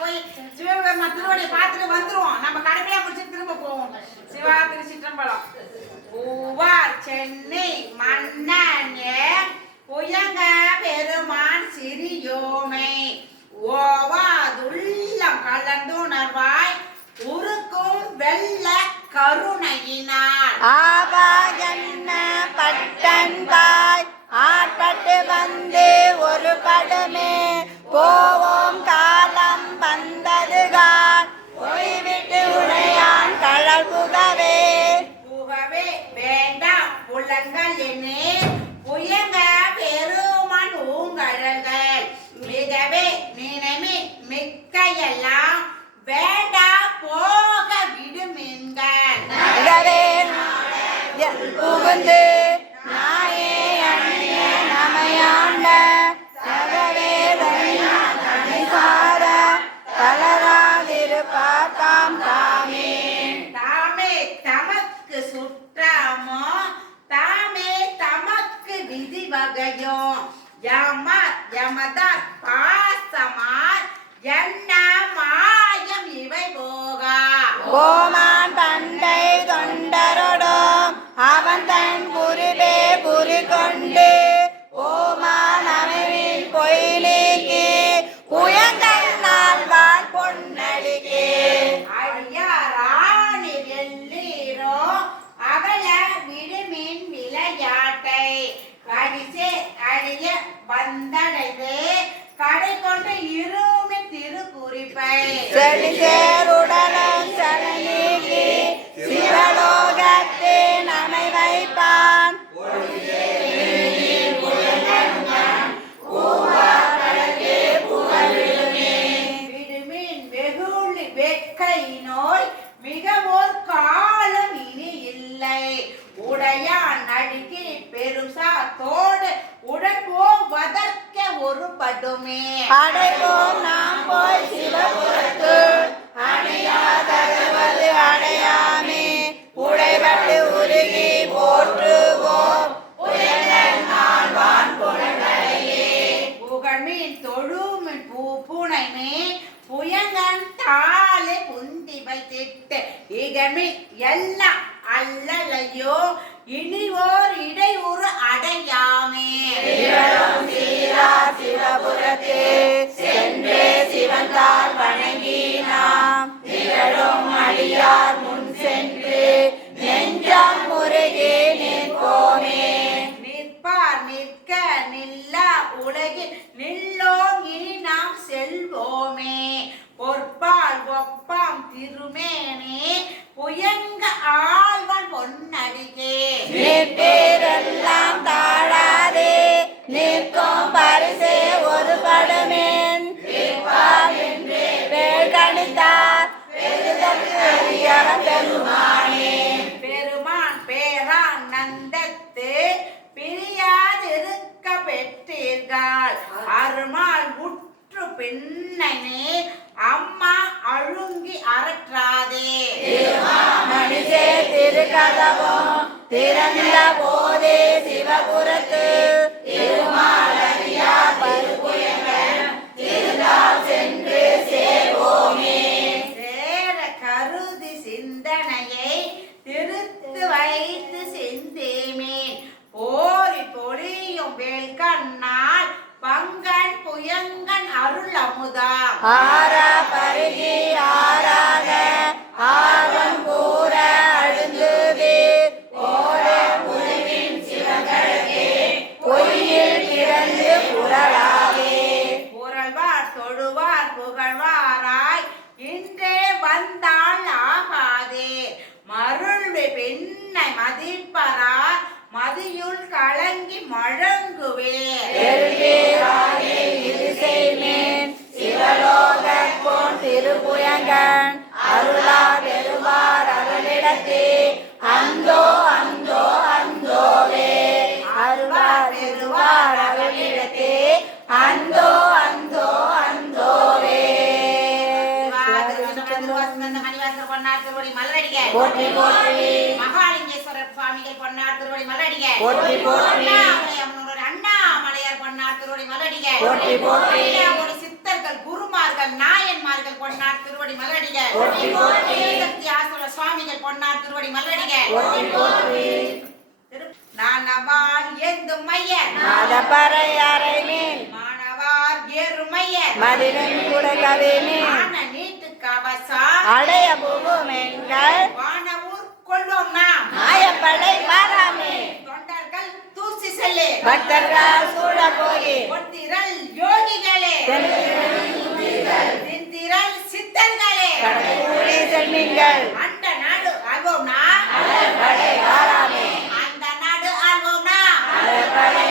போய் சிவபெருமான் திருவடியை பார்த்துட்டு வந்துருவோம். நம்ம கடமையா முடிச்சு திரும்ப போவோம். சிவா திருச்சிற்றம்பலம். பூவார் சென்னை மன்னனே புயங்க பெருமான் சிறியோமை ஓவாதுள்ளம் கலந்துணர்வாய் உருக்கும் வெள்ள கருணையினார் ஆவாயன்ன பட்டன்பாய் ஆட்பட்டு வந்து ஒரு படுமே போவோம் காலம் வந்ததுகான் போய்விட்டு உடையான் கடல் புகவே புகவே வேண்டாம் புலங்களினே புயங்க பெருமான் ஊங்கழல்கள் மிகவே நினைமே மிக்கையெல்லாம் வேண்டா போக விடுமீன்கள் மிகவே புகுந்து நாயே அணிய நமையாண்ட சகவே தனிசார தளராதிருப்பார் தாம் தாமே தாமே தமக்கு சுற்றமோ தாமே தமக்கு விதி வகையோ யமதா பாசமார் என்ன மாயம் இவை போகா கோமான் பண்டை தொண்டரோடும் அவன் தன் புரிவே புரி கொண்டு ஓமான் அமைவில் பொயிலிக்கு புயங்கள் நாள்வான் பொன்னடிக்கே அழியாராணி எல்லீரோ அகல விடுமின் விளையாட்டை கடிசே அழிய வந்தடைந்து கடை கொண்ட இருமி திருக்குறிப்பை செடிசேருடனும் சரணீகி சிவலோகத்தே நமை வைப்பான் விடுமின் வெகுளி வெக்கை நோய் மிகவோர் காலம் இனி இல்லை உடையான் நடுக்கி பெருசா தோடு உடன்போவதற்க ஒரு படுமே அடைவோம் நாம் போய் சிவபுரத்து அணையாதருவது அடையாமே உடைபட்டு உருகி போற்றுவோம் புகழ்மீன் தொழுமின் பூனைமே புயங்கன் தாளை புந்தி வைத்திட்டு இகமி எல்லாம் அல்லலையோ இனிவோர் இடையூறு அடையாமே சிவபுரத்தே சென்றே சிவந்தால் வணங்கி நாம் திகழும் அடியார் முன் சென்று நெஞ்சம் முருகே நிற்போமே நிற்பார் நிற்க நில்லா உலகில் நில்லோம் இனி நாம் செல்வோமே பொற்பால் ஒப்பாம் திருமேனே புயங்க ஆழ்வான் பொன்னடிகே நிற்பேரெல்லாம் தாழாதே நிற்கும் பரிசே ஒரு படுமேன் வேல் கணித்தார் பெருதற்கு பெருமானே பெருமான் பேரான் நந்தத்து பிரியாதிருக்க பெற்றீர்கள் அருமாள் உற்று பின்னனே அம்மா அழுங்கி அரற்றாதே மணிசே திருக்கதவும் திறந்த போதே சிவபுரத்து திருமாலரியா பருப்புயங்கள் திருந்தால் சென்று சேர்வோமே சேர கருதி சிந்தனையை திருத்து வைத்து சிந்தேமே போரி பொழியும் வேல் கண்ணால் பங்கன் புயங்கன் அருள் அமுதா ஆரா பருகி ஆராக ஆர்வம் கூற அழுந்துவே ஓட முருவின் சிவகழகே பொய்யில் பிறந்து புரளாவே புரள்வார் தொழுவார் புகழ்வாராய் இன்றே வந்தால் ஆகாதே மருள்வி பெண்ணை மதிப்பரார் மதியுள் கலங்கி மழங்குவே சிவலோகோன் திருப்புயங்கன் அருளா பெறுவார் அருளிடத்தே அந்தோ அந்தோ அந்தோவே அருள்வார் பெறுவார் அருளிடத்தே அந்தோ அந்தோ அந்தோவே போற்றி போற்றி மகாலிங்கேஸ்வரர் சுவாமிகள் பொன்னார் திருவடி மலடிக போற்றி போற்றி அண்ணாமலையார் பொன்னார் திருவடி மலடிக போற்றி போற்றி ஒரு சித்தர்கள் குருமார்கள் முதல் நாயன்மார்கள் பொன்னார் திருவடி மலரடிக போற்றி போற்றி. சக்தி ஆசுர சுவாமிகள் பொன்னார் திருவடி மலரடிக போற்றி போற்றி. நானவார் ஏந்தும் மையர் நாதப்பறை அறைமேல் மாணவார் ஏறுமையர் மதிலும் குடகவினே மான நீட்டு கவசா அடைய புகுமெங்கள் வானவூர் கொள்வோம் நாம் மாயப்படை மாறாமே தொண்டர்கள் தூசி செல்லு பக்தர்கள் சூழ போகி ஒத்திரல் யோகிகளே திந்திரல் சித்தர்களே கடவுளே செல்வீங்கள் அந்த நாடு ஆள்வோம் நாம் படை மாறாமே அந்த நாடு ஆள்வோம் நாம் படை